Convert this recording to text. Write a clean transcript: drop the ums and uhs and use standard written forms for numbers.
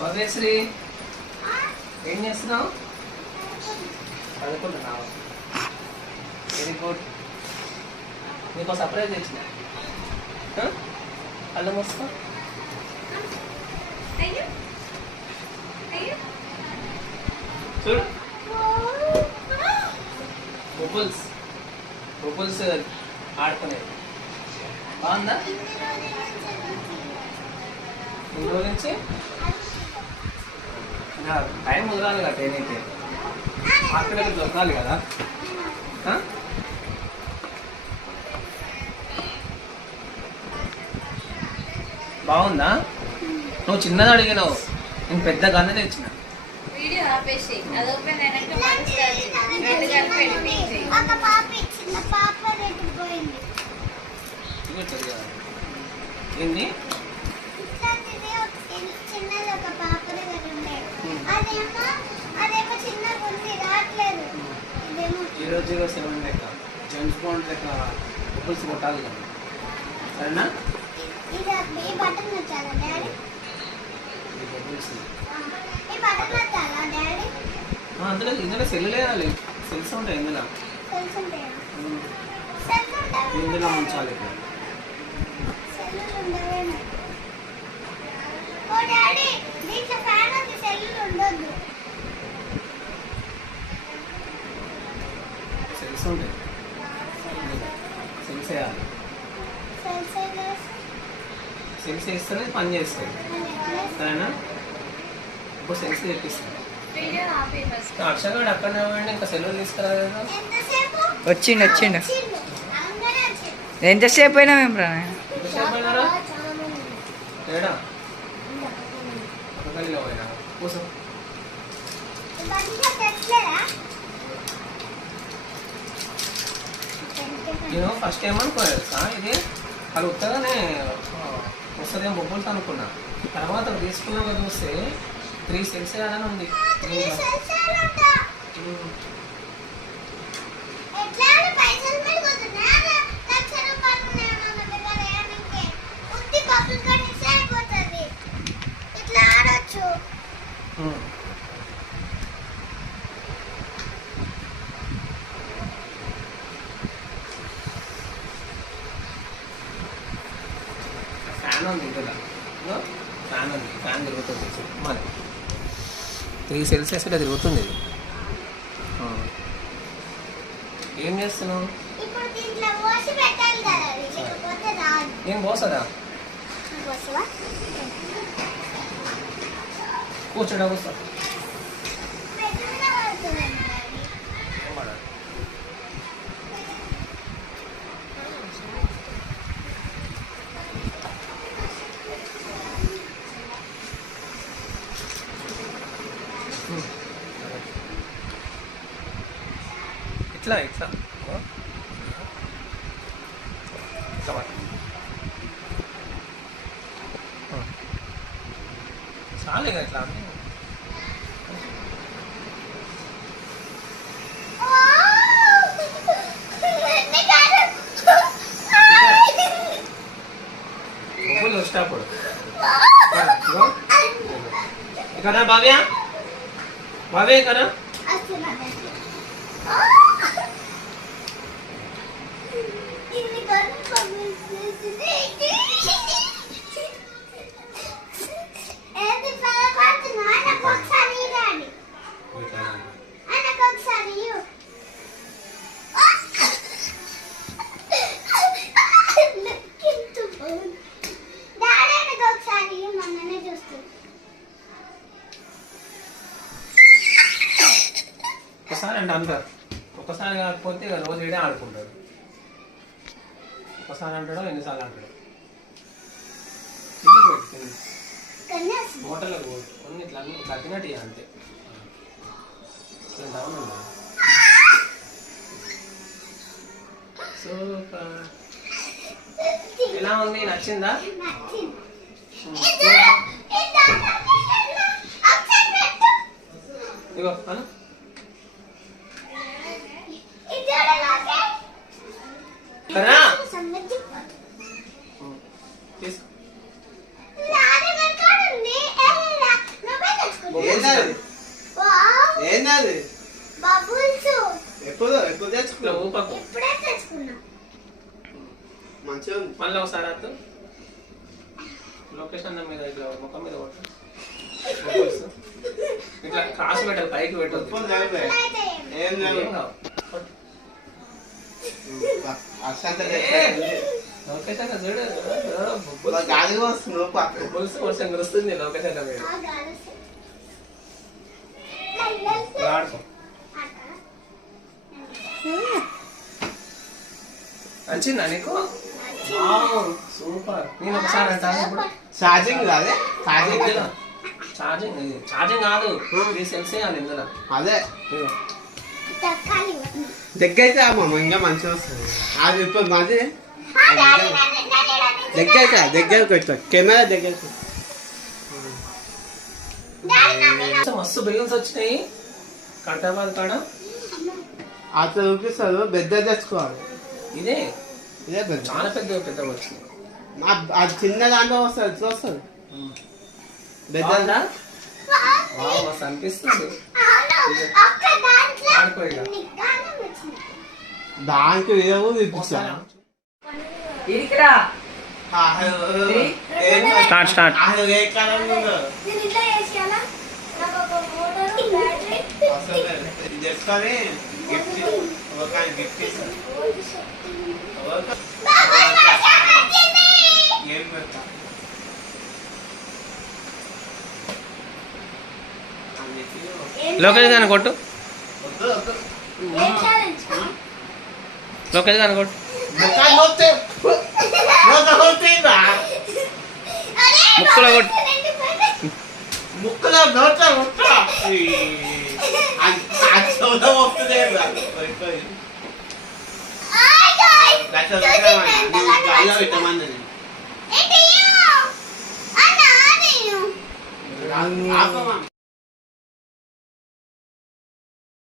భవ్యశ్రీ ఏం చేస్తున్నావు? చదువుకుంటున్నావు? Very good. నీకు సర్ప్రైజ్ ఇచ్చిన అల్లం వస్తా చూడు. బబుల్స్ బబుల్స్ ఆడుకునేది బాగుందా? ముందు రోజు నుంచి టైం కుదరాలి కదా, ట్రైన్ అయితే హాస్పిటల్కి దొరకాలి కదా. బాగుందా? నువ్వు చిన్నది అడిగినావు, నేను పెద్ద గన్ను తెచ్చిన. ఏంది? ఈరోజు 07 లెక్క జేమ్స్ బాండ్ లెక్క బబుల్స్ కొట్టాలి కదా, సరేనా? అందులో ఇందులో సెల్లు వేయాలి, సెల్స్ ఉంటాయి ఇందులో. ఇందులో ఉంచాలి. సెల్స్ ఉంటాయి, సెల్స్ వేయాలి. సెల్స్ వేస్తేనే పని చేస్తుంది, సరేనా? ఇప్పుడు సెల్స్ తెప్పిస్తాను. అక్షగాడు అక్కడనే పోయిండి, ఇంకా సెలవులు తీసుకురా కదా. వచ్చిండు ఎంతసేపు అయినా మేము రా. ఎంతసేపు అయినారా? ఏడా గల్లీలో పోయినా కూర్చో. నేను ఫస్ట్ ఏమనుకోలేదు తెలుసా, ఇది అది ఉత్తగానే వస్తుందేమో బొబ్బులతో అనుకున్నా. తర్వాత తీసుకున్నాక చూస్తే 3 సెల్స్ వేయాలని ఉంది. ఫ్యాన్ ఉంది ఇందులో, ఫ్యాన్ ఉంది, ఫ్యాన్ తిరుగుతుంది మరి. 3 సెల్స్ వేస్తే తిరుగుతుంది ఇది. ఏం చేస్తున్నావు? నేను పోసదా? కూర్చోడా కూర్చో. ఇట్లా ఇట్లా చాలే కదా ఇట్లా. బొబ్బులు వచ్చేటప్పుడు కదా భావ్య, భావ్య కదా. ఒకసారి అంటే అంటారు, ఒకసారి కాకపోతే రోజు ఏడే ఆడుకుంటాడు. ఒకసారి అంటాడో ఎన్నిసార్లు అంటాడు. మోటర్లకు పోదు కొన్ని ఇట్లా అన్ని కట్టినట్టు అంతే. సో ఎలా ఉంది, నచ్చిందా? ఇగో అను కదా. మళ్ళీ ఒకసారి అద్దు లొకేషన్ మీద ఇట్లా ముఖం మీద కొట్టు బొబ్బుల్స్. ఇట్లా క్రాస్ పెట్టాలి పైకి పెట్టొద్దు ఏం ఏం కావు. కొట్టు. అసంత లొకేషన్ చూడు బొబ్బుల్స్ గాలి వస్తుంది బొబ్బుల్స్ వర్షం కురుస్తుంది లొకేషన్ మీద ఆడుకో. నచ్చిందా నీకు సూపర్. నేను ఒకసారి అంటాను ఇప్పుడు ఛార్జింగ్ కాదే ఛార్జింగ్ ఛార్జింగ్ ఛార్జింగ్ కాదు 3 సెల్స్ వేయాలి ఇందులో. అదే ఇదిగో. దగ్గర అయితే అమ్మ ఇంకా మంచిగా వస్తుంది అది ఇప్పుడు మాది దగ్గరకు వచ్చా కెమెరా దగ్గరకు మస్తు బిల్లులు వచ్చినాయి కంటాబాద్ కాడ. అట్లా చూపిస్తారు పెద్ద తెచ్చుకోవాలి ఇదే ఇదే పెద్ద చాలా పెద్దగా వచ్చినాయి. అది చిన్న దాంట్లో వస్తుంది ఎట్లా వస్తుంది పెద్ద బాగుందా? వావ్, మస్తు అనిపిస్తుంది. ఆడుకో ఇక. దానికి ఏమో ఒకసారి చూపించాను ఆడు. ఇరికిరా స్టార్ట్ స్టార్ట్. ఏ కాలం ఉందో చెప్తానే గిఫ్ట్ ఒక గిఫ్ట్ ఇస్తాను ఏం పెడతా లోకేష్ గారిని కొట్టు. వద్దు వద్దు లోకేష్ గారిని కొట్టు. ముఖాలు పోతే పోతుందా ముక్కులో కొట్టు. ముక్కలో నోట్ల ముక్క వస్తుంది గాలిలో పెట్టమని ఆపమా